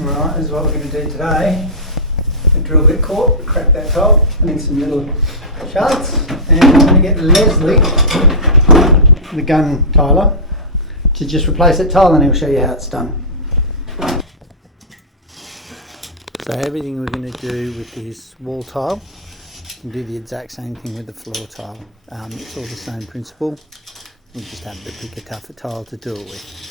Alright, this is what we're going to do today. A drill bit core, crack that tile, put in some little shards, and I'm going to get Leslie, the gun tiler, to just replace that tile, and he'll show you how it's done. So everything we're going to do with this wall tile, we'll do the exact same thing with the floor tile. It's all the same principle. We just have to pick a tougher tile to do it with.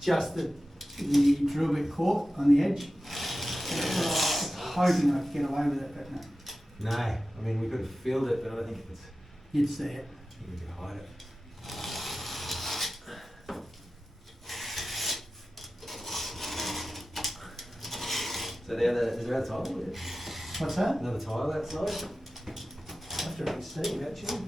Just the drill bit caught on the edge. I was hoping I could get away with it, but no. No, I mean we could have filled it, but I don't think it's. You'd see it. I think we could hide it. So is there a tile there? What's that? Another tile outside? After it's Steve, actually.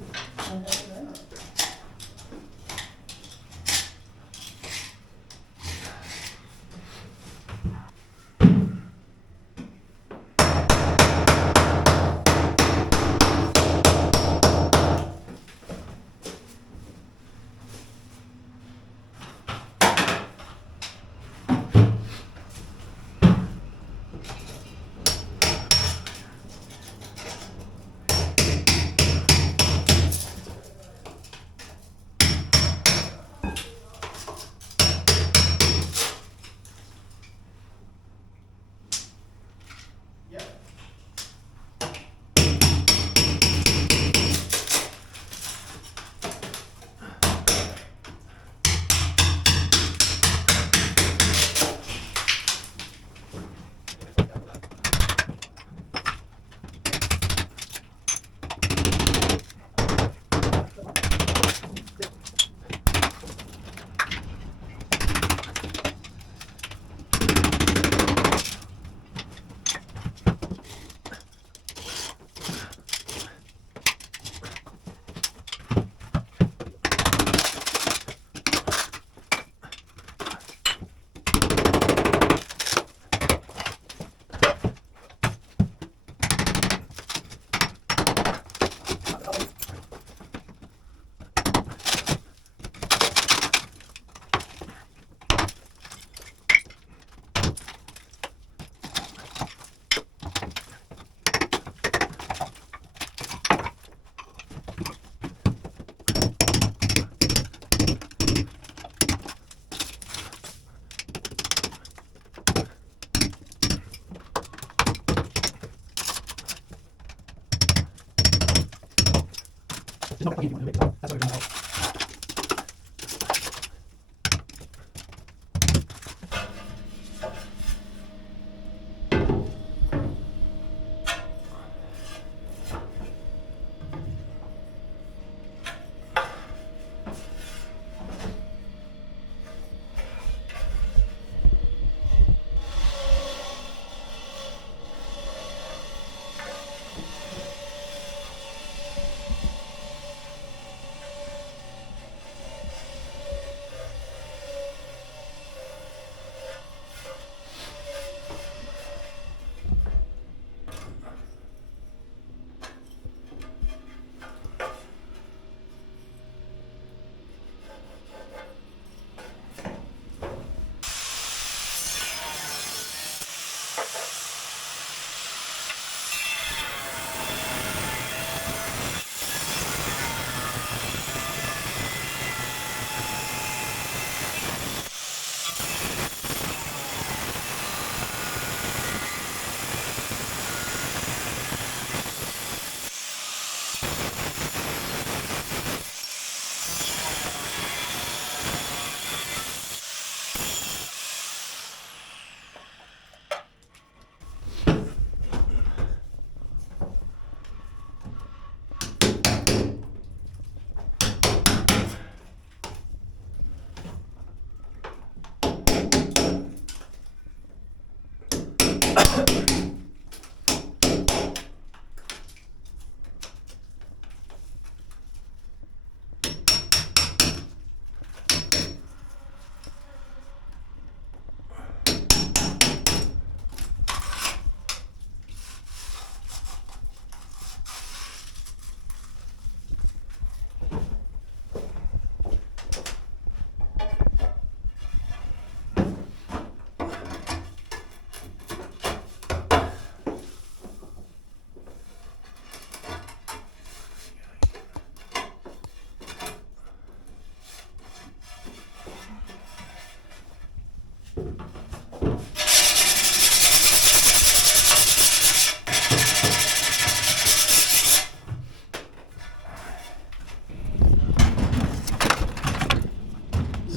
That's what we're going to help.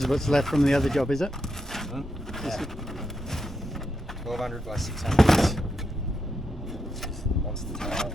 is what's left from the other job, is it? Yeah. 1200 by 600. Monster tiles.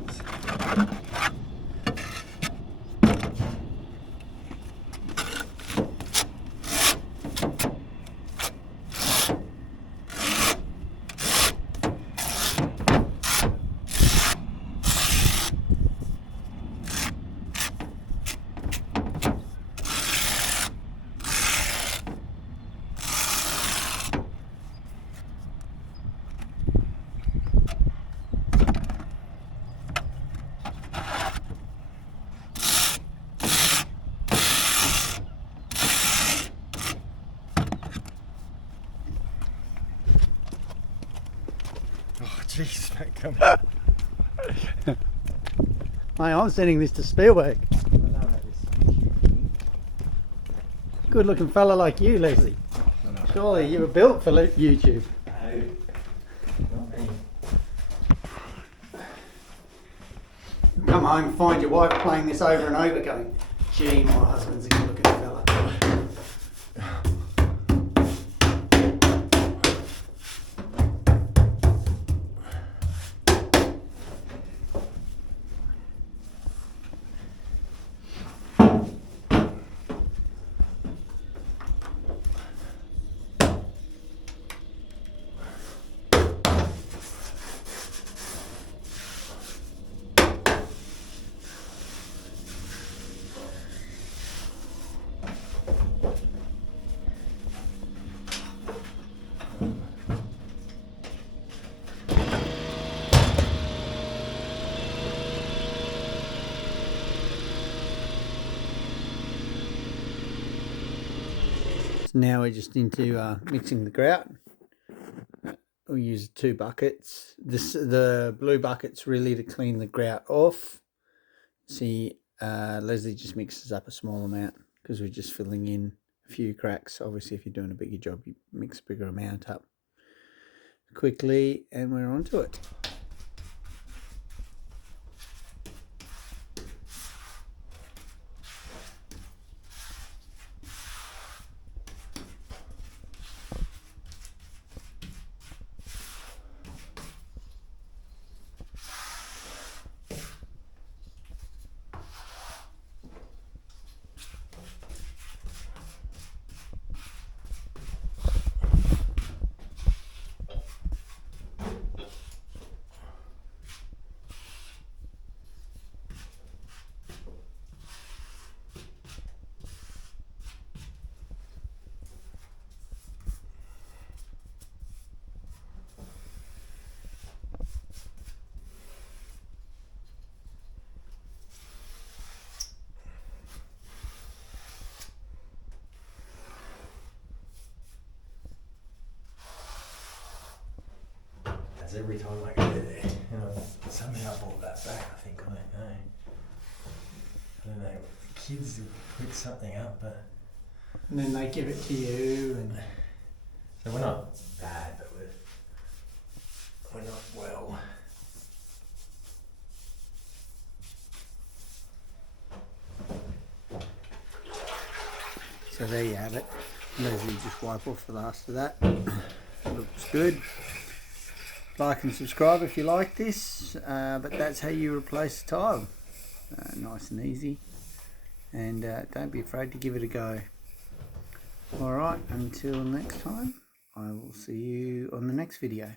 Oh jeez, mate, come on. Hey, I'm sending this to Spielberg. Good looking fella like you, Leslie. Surely you were built for YouTube. No, not me. Come home and find your wife playing this over and over going, gee, my husband's a good looking fella. Now we're just into mixing the grout. We use 2 buckets. The blue bucket's really to clean the grout off. See, Leslie just mixes up a small amount because we're just filling in a few cracks. Obviously, if you're doing a bigger job, you mix a bigger amount up quickly, and we're onto it. Every time I go there, you know, somehow I brought that back. I think I don't know. Kids pick something up, but And then they give it to you, and so we're not bad, but we're not well. so there you have it. Leslie just wipe off the last of that. Looks good. Like and subscribe if you like this, but that's how you replace a tile. Nice and easy, and don't be afraid to give it a go. Alright, until next time, I will see you on the next video.